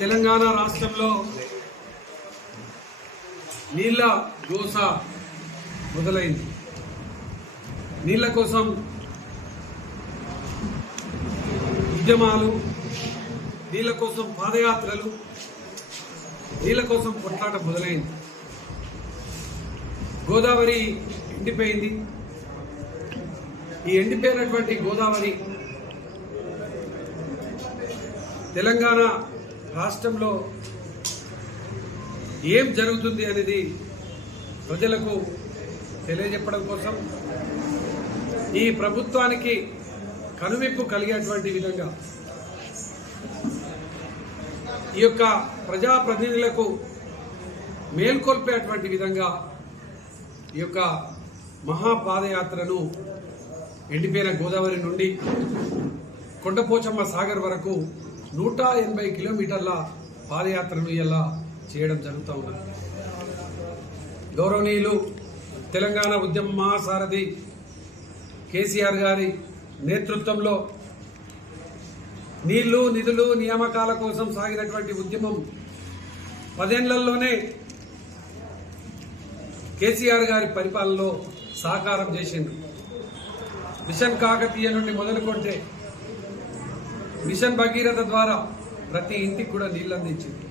తెలంగాణ రాష్ట్రంలో నీళ్ళ దోశ మొదలైంది. నీళ్ళ కోసం ఉద్యమాలు నీళ్ళ కోసం పాదయాత్రలు నీళ్ళ కోసం కొట్లాట మొదలైంది. గోదావరి ఎండిపోయింది. ఈ ఎండిపోయినటువంటి గోదావరి తెలంగాణ రాష్ట్రంలో ఏం జరుగుతుంది అనేది ప్రజలకు తెలియజెప్పడం కోసం ఈ ప్రభుత్వానికి కనువిప్పు కలిగేటువంటి విధంగా ఈ యొక్క ప్రజాప్రతినిధులకు మేల్కొల్పేటువంటి విధంగా ఈ యొక్క మహాపాదయాత్రను ఎండిపోయిన గోదావరి నుండి కొండపోచమ్మ సాగర్ వరకు నూట ఎనభై కిలోమీటర్ల పాదయాత్రను ఇలా చేయడం జరుగుతూ ఉన్నది. గౌరవనీయులు తెలంగాణ ఉద్యమ మహాసారథి కేసీఆర్ గారి నేతృత్వంలో నీళ్ళు నిధులు నియామకాల కోసం సాగినటువంటి ఉద్యమం పదేళ్ళలోనే కేసీఆర్ గారి పరిపాలనలో సాకారం చేసిండు మిషన్ కాకతీయ నుండి మొదలుకొంటే మిషన్ భగీరథ ద్వారా ప్రతి ఇంటికి కూడా నీళ్ళు అందించింది.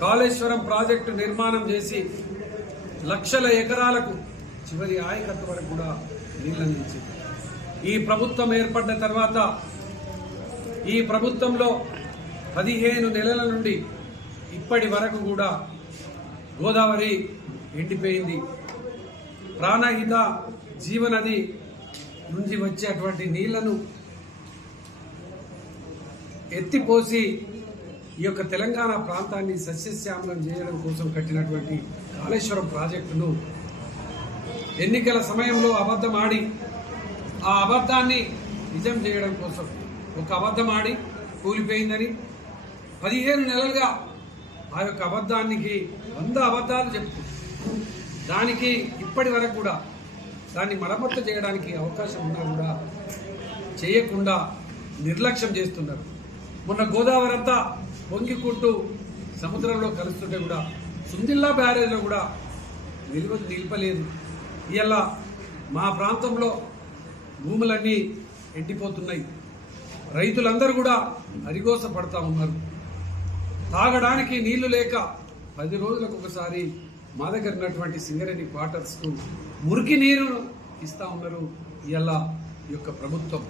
కాళేశ్వరం ప్రాజెక్టు నిర్మాణం చేసి లక్షల ఎకరాలకు చివరి ఆయకట్టు వరకు కూడా నీళ్ళు అందించింది. ఈ ప్రభుత్వం ఏర్పడిన తర్వాత ఈ ప్రభుత్వంలో పదిహేను నెలల నుండి ఇప్పటి వరకు కూడా గోదావరి ఎండిపోయింది. ప్రాణహిత జీవనది నుంచి వచ్చేటువంటి నీళ్ళను ఎత్తిపోసి ఈ యొక్క తెలంగాణ ప్రాంతాన్ని సస్యశ్యామలం చేయడం కోసం కట్టినటువంటి కాళేశ్వరం ప్రాజెక్టును ఎన్నికల సమయంలో అబద్ధం ఆడి ఆ అబద్ధాన్ని నిజం చేయడం కోసం ఒక అబద్ధం ఆడి కూలిపోయిందని పదిహేను నెలలుగా ఆ యొక్క అబద్ధానికి వంద అబద్ధాలు చెప్తూ దానికి ఇప్పటి వరకు కూడా దాన్ని మరమ్మత్తు చేయడానికి అవకాశం ఉన్నా కూడా చేయకుండా నిర్లక్ష్యం చేస్తున్నారు. మొన్న గోదావరి అంతా పొంగికుంటూ సముద్రంలో కలుస్తుంటే కూడా సుందిల్లా బ్యారేజ్లో కూడా నిల్వ నిలపలేదు. ఇలా మా ప్రాంతంలో భూములన్నీ ఎండిపోతున్నాయి. రైతులందరూ కూడా అరిగోస పడతా ఉన్నారు. తాగడానికి నీళ్ళు లేక పది రోజులకు ఒకసారి మా దగ్గర ఉన్నటువంటి సింగరేణి క్వార్టర్స్కు మురికి నీరును ఇస్తా ఉన్నారు ఇలా ఈ యొక్క ప్రభుత్వం.